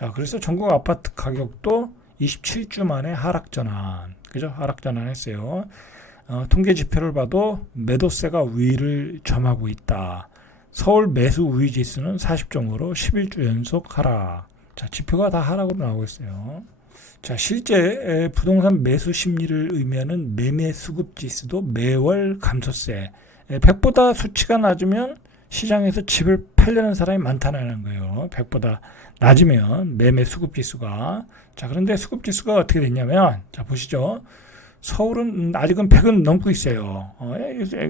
자, 그래서 전국 아파트 가격도 27주 만에 하락 전환. 그죠? 하락 전환했어요. 통계 지표를 봐도 매도세가 우위를 점하고 있다. 서울 매수 우위 지수는 40종으로 11주 연속 하락. 자, 지표가 다 하락으로 나오고 있어요. 자, 실제 부동산 매수 심리를 의미하는 매매 수급 지수도 매월 감소세. 100보다 수치가 낮으면 시장에서 집을 팔려는 사람이 많다는 거예요. 100보다 낮으면 매매 수급 지수가. 자, 그런데 수급 지수가 어떻게 됐냐면, 자, 보시죠. 서울은 아직은 100은 넘고 있어요.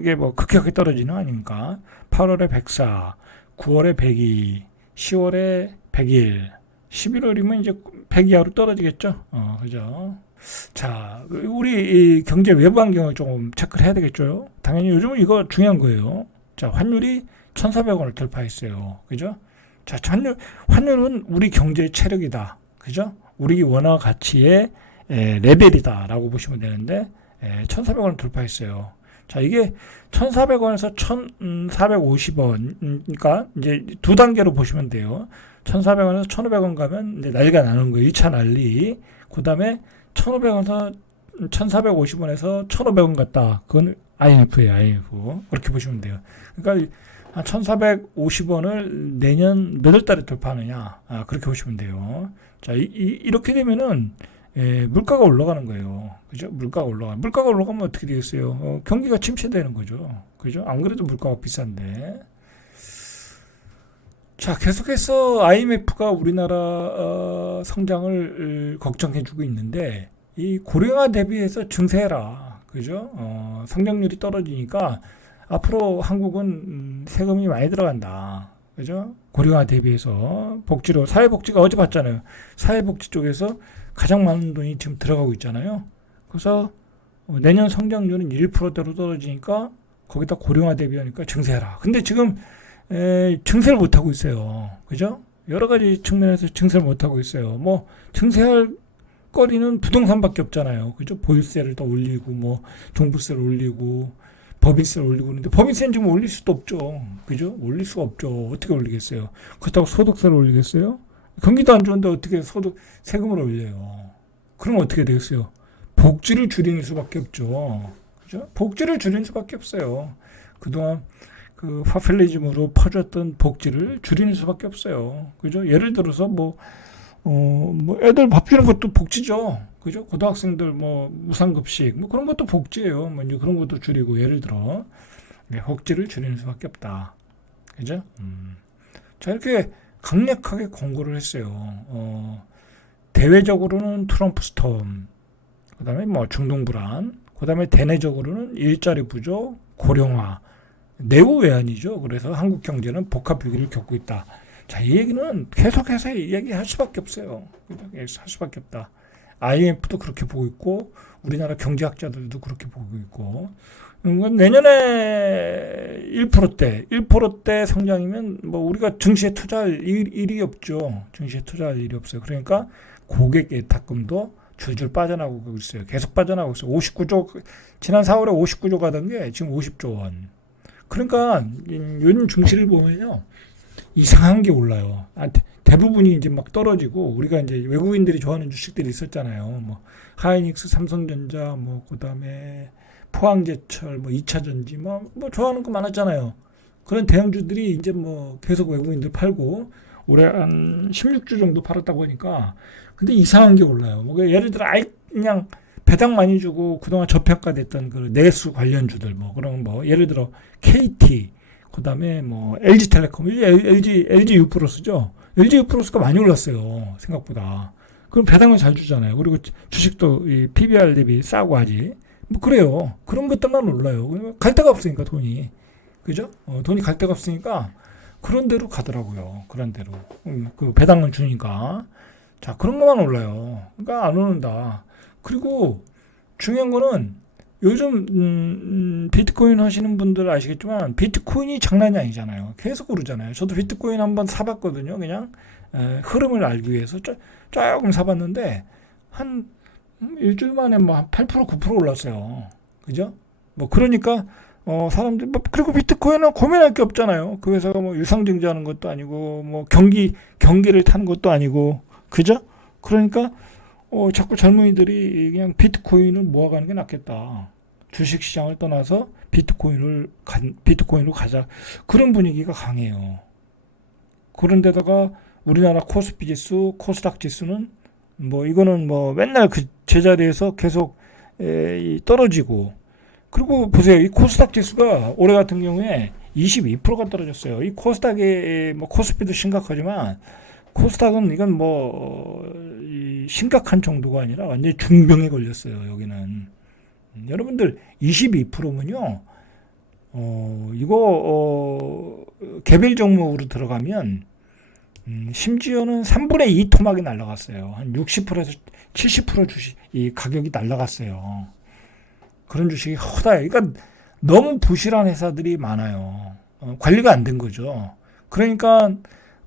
이게 뭐 급격하게 떨어지는 거 아닙니까? 8월에 104, 9월에 102, 10월에 101, 11월이면 이제 100 이하로 떨어지겠죠. 그죠? 자, 우리 이 경제 외부 환경을 조금 체크를 해야 되겠죠. 당연히 요즘은 이거 중요한 거예요. 자, 환율이 1,400원을 돌파했어요. 그죠? 자, 환율은 우리 경제의 체력이다. 그죠? 우리 원화 가치의 레벨이다라고 보시면 되는데 1,400원을 돌파했어요. 자, 이게 1,400원에서 1,450원, 그러니까 이제 두 단계로 보시면 돼요. 1,400원에서 1,500원 가면 이제 난리가 나는 거예요. 2차 난리. 그 다음에 1,500원에서 1,450원에서 1,500원 갔다. 그건 IMF예요, IMF. 그렇게 보시면 돼요. 그러니까 1,450원을 내년 몇 월 달에 돌파하느냐. 그렇게 보시면 돼요. 자, 이렇게 되면은 물가가 올라가는 거예요. 그죠? 물가가 올라가면 어떻게 되겠어요? 경기가 침체되는 거죠. 그죠? 안 그래도 물가가 비싼데. 자, 계속해서 IMF가 우리나라 성장을 걱정해주고 있는데, 이 고령화 대비해서 증세해라. 그죠? 성장률이 떨어지니까 앞으로 한국은 세금이 많이 들어간다. 그죠? 고령화 대비해서 복지로, 사회복지가 어제 봤잖아요. 사회복지 쪽에서 가장 많은 돈이 지금 들어가고 있잖아요. 그래서 내년 성장률은 1%대로 떨어지니까 거기다 고령화 대비하니까 증세해라. 근데 지금 증세를 못하고 있어요. 그죠? 여러 가지 측면에서 증세를 못하고 있어요. 뭐 증세할 거리는 부동산밖에 없잖아요. 그죠? 보유세를 더 올리고 뭐 종부세를 올리고 법인세를 올리고 그러는데 법인세는 지금 올릴 수도 없죠. 그죠? 올릴 수가 없죠. 어떻게 올리겠어요? 그렇다고 소득세를 올리겠어요? 경기도 안 좋은데 어떻게 세금을 올려요? 그럼 어떻게 되겠어요? 복지를 줄이는 수밖에 없죠. 그죠? 복지를 줄이는 수밖에 없어요. 그동안 그 파퓰리즘으로 퍼졌던 복지를 줄이는 수밖에 없어요. 그죠? 예를 들어서 뭐 애들 밥 주는 것도 복지죠. 그죠? 고등학생들 뭐 무상급식 뭐 그런 것도 복지예요. 뭐 이제 그런 것도 줄이고 예를 들어 복지를 줄이는 수밖에 없다. 그죠? 자, 이렇게 강력하게 권고를 했어요. 대외적으로는 트럼프 스톰, 그 다음에 뭐 중동 불안, 그 다음에 대내적으로는 일자리 부족, 고령화, 내부 외환이죠. 그래서 한국 경제는 복합 위기를 겪고 있다. 자, 이 얘기는 계속해서 얘기할 수밖에 없어요. 할 수밖에 없다. IMF도 그렇게 보고 있고, 우리나라 경제학자들도 그렇게 보고 있고, 내년에 1%대 성장이면 뭐 우리가 증시에 투자할 일이 없죠. 증시에 투자할 일이 없어요. 그러니까 고객 예탁금도 줄줄 빠져나가고 있어요. 계속 빠져나가고 있어요. 59조, 지난 4월에 59조 가던 게 지금 50조 원. 그러니까 요즘 증시를 보면요. 이상한 게 올라요. 대부분이 이제 막 떨어지고 우리가 이제 외국인들이 좋아하는 주식들이 있었잖아요. 뭐 하이닉스, 삼성전자, 뭐 그다음에 포항제철, 뭐 2차전지, 뭐 좋아하는 거 많았잖아요. 그런 대형주들이 이제 뭐 계속 외국인들 팔고 올해 한 16주 정도 팔았다고 하니까 근데 이상한 게 올라요. 뭐 예를 들어 그냥 배당 많이 주고 그동안 저평가됐던 그 내수 관련주들 뭐 그런 뭐 예를 들어 KT, 그다음에 뭐 LG텔레콤, LG U+죠. LG U+가 많이 올랐어요. 생각보다. 그럼 배당을 잘 주잖아요. 그리고 주식도 이 PBR 대비 싸고 하지. 뭐 그래요. 그런 것들만 올라요. 갈 데가 없으니까 돈이. 그죠? 돈이 갈 데가 없으니까 그런 데로 가더라고요. 그런 데로. 그 배당을 주니까. 자, 그런 것만 올라요. 그러니까 안 오른다. 그리고 중요한 거는 요즘 비트코인 하시는 분들 아시겠지만 비트코인이 장난이 아니잖아요. 계속 오르잖아요. 저도 비트코인 한번 사봤거든요. 그냥 흐름을 알기 위해서 조금 사봤는데 한 일주일 만에 뭐 한 8% 9% 올랐어요. 그죠? 뭐 그러니까 사람들 뭐 그리고 비트코인은 고민할 게 없잖아요. 그 회사가 뭐 유상증자하는 것도 아니고 뭐 경기를 타는 것도 아니고 그죠? 그러니까 자꾸 젊은이들이 그냥 비트코인을 모아가는 게 낫겠다. 주식시장을 떠나서 비트코인으로 가자. 그런 분위기가 강해요. 그런데다가 우리나라 코스피 지수, 코스닥 지수는 뭐 이거는 뭐 맨날 그 제자리에서 계속 떨어지고, 그리고 보세요. 이 코스닥 지수가 올해 같은 경우에 22%가 떨어졌어요. 이 코스닥의 뭐 코스피도 심각하지만 코스닥은 이건 이 심각한 정도가 아니라 완전히 중병에 걸렸어요. 여기는 여러분들 22%면요. 이거 개별 종목으로 들어가면 심지어는 3분의 2 토막이 날라갔어요. 한 60%에서 70% 주식 이 가격이 날라갔어요. 그런 주식이 허다해요. 그러니까 너무 부실한 회사들이 많아요. 관리가 안 된 거죠. 그러니까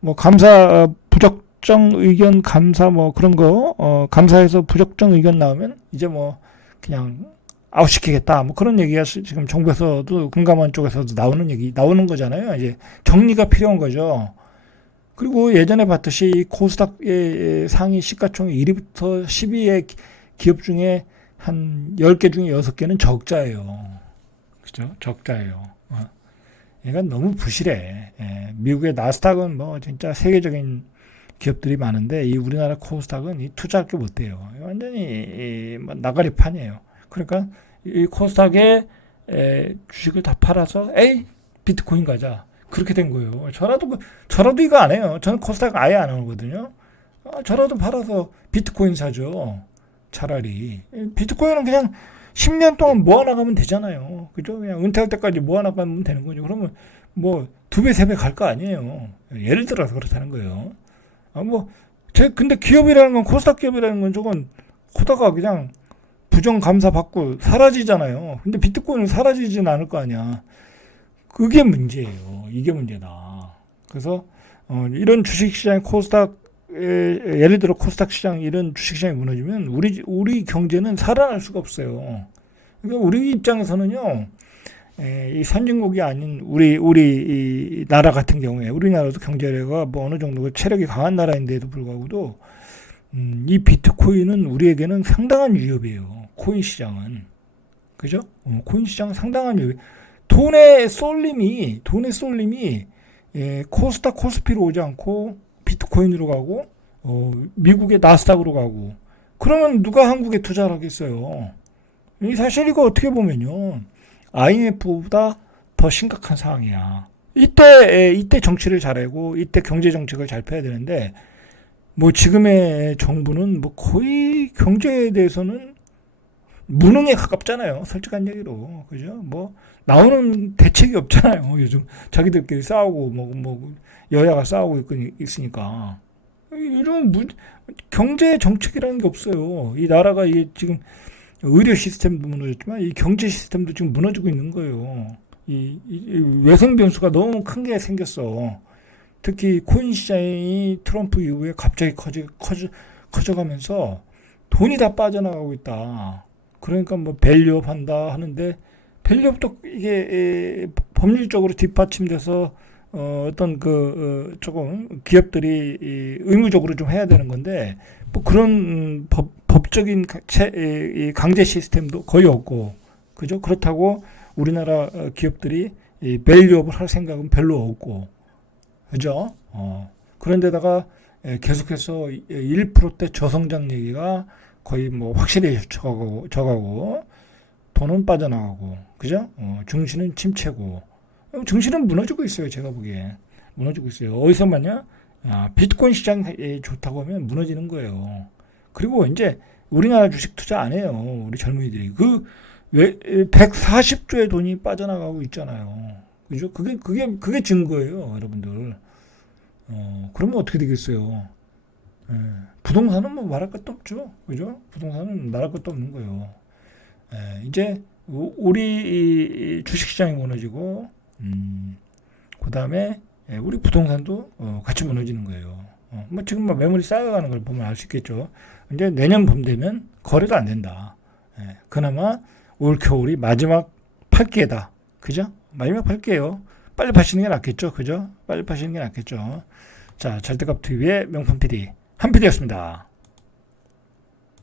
뭐 감사 부적정 의견 감사 뭐 그런 거 감사에서 부적정 의견 나오면 이제 뭐 그냥 아웃시키겠다 뭐 그런 얘기가 지금 정부에서도 금감원 쪽에서도 나오는 거잖아요. 이제 정리가 필요한 거죠. 그리고 예전에 봤듯이 이 코스닥의 상위 시가총액 1위부터 10위의 기업 중에 한 10개 중에 6개는 적자예요. 그죠? 적자예요. 얘가 너무 부실해. 미국의 나스닥은 뭐 진짜 세계적인 기업들이 많은데 이 우리나라 코스닥은 이 투자할 게 못 돼요. 완전히 뭐 나가리판이에요. 그러니까 이 코스닥에 주식을 다 팔아서 비트코인 가자. 그렇게 된 거예요. 저라도 이거 안 해요. 저는 코스닥 아예 안 하거든요. 저라도 팔아서 비트코인 사죠. 차라리. 비트코인은 그냥 10년 동안 모아나가면 되잖아요. 그죠? 그냥 은퇴할 때까지 모아나가면 되는 거죠. 그러면 뭐 2배, 3배 갈 거 아니에요. 예를 들어서 그렇다는 거예요. 근데 기업이라는 건, 코스닥 기업이라는 건 저건 호다가 그냥 부정감사 받고 사라지잖아요. 근데 비트코인은 사라지진 않을 거 아니야. 그게 문제예요. 이게 문제다. 그래서 이런 주식시장의 코스닥 예를 들어 코스닥 시장 이런 주식시장이 무너지면 우리 경제는 살아날 수가 없어요. 그러니까 우리 입장에서는요, 이 선진국이 아닌 우리 이 나라 같은 경우에 우리나라도 경제가 뭐 어느 정도 체력이 강한 나라인데도 불구하고도 이 비트코인은 우리에게는 상당한 위협이에요. 코인 시장은 그죠? 코인 시장은 상당한 위협. 돈의 쏠림이 코스닥 코스피로 오지 않고 비트코인으로 가고 미국의 나스닥으로 가고, 그러면 누가 한국에 투자를 하겠어요? 사실 이거 어떻게 보면요, IMF보다 더 심각한 상황이야. 이때 정치를 잘하고 이때 경제 정책을 잘 펴야 되는데 뭐 지금의 정부는 뭐 거의 경제에 대해서는 무능에 가깝잖아요. 솔직한 얘기로. 그죠? 뭐 나오는 대책이 없잖아요. 요즘 자기들끼리 싸우고 뭐 여야가 싸우고 있으니까. 요즘은 경제 정책이라는 게 없어요. 이 나라가 이게 지금 의료 시스템도 무너졌지만 이 경제 시스템도 지금 무너지고 있는 거예요. 이 외생 변수가 너무 큰 게 생겼어. 특히 코인 시장이 트럼프 이후에 갑자기 커져가면서 돈이 다 빠져나가고 있다. 그러니까 뭐 밸류업 한다 하는데, 밸류업도 이게 법률적으로 뒷받침돼서 어떤 조금 기업들이 의무적으로 좀 해야 되는 건데, 뭐 그런 법적인 강제 시스템도 거의 없고, 그죠? 그렇다고 우리나라 기업들이 밸류업을 할 생각은 별로 없고, 그죠? 그런데다가 계속해서 1%대 저성장 얘기가 거의 뭐 확실히 저가고 돈은 빠져나가고, 그죠? 증시는 침체고, 증시는 무너지고 있어요. 제가 보기에 무너지고 있어요. 어디서 마냐? 비트코인 시장이 좋다고 하면 무너지는 거예요. 그리고 이제 우리나라 주식 투자 안 해요. 우리 젊은이들이 140조의 돈이 빠져나가고 있잖아요. 그죠? 그게 증거예요, 여러분들. 그러면 어떻게 되겠어요? 부동산은 뭐 말할 것도 없죠. 그죠? 부동산은 말할 것도 없는 거예요. 이제 우리 주식시장이 무너지고, 그 다음에 우리 부동산도 같이 무너지는 거예요. 뭐 지금 뭐 매물이 쌓여가는 걸 보면 알 수 있겠죠. 이제 내년 봄 되면 거래도 안 된다. 그나마 올 겨울이 마지막 팔기회다. 그죠? 마지막 팔기예요. 빨리 파시는 게 낫겠죠. 그죠? 빨리 파시는 게 낫겠죠. 자, 절대값 TV의 명품 PD 한피디였습니다.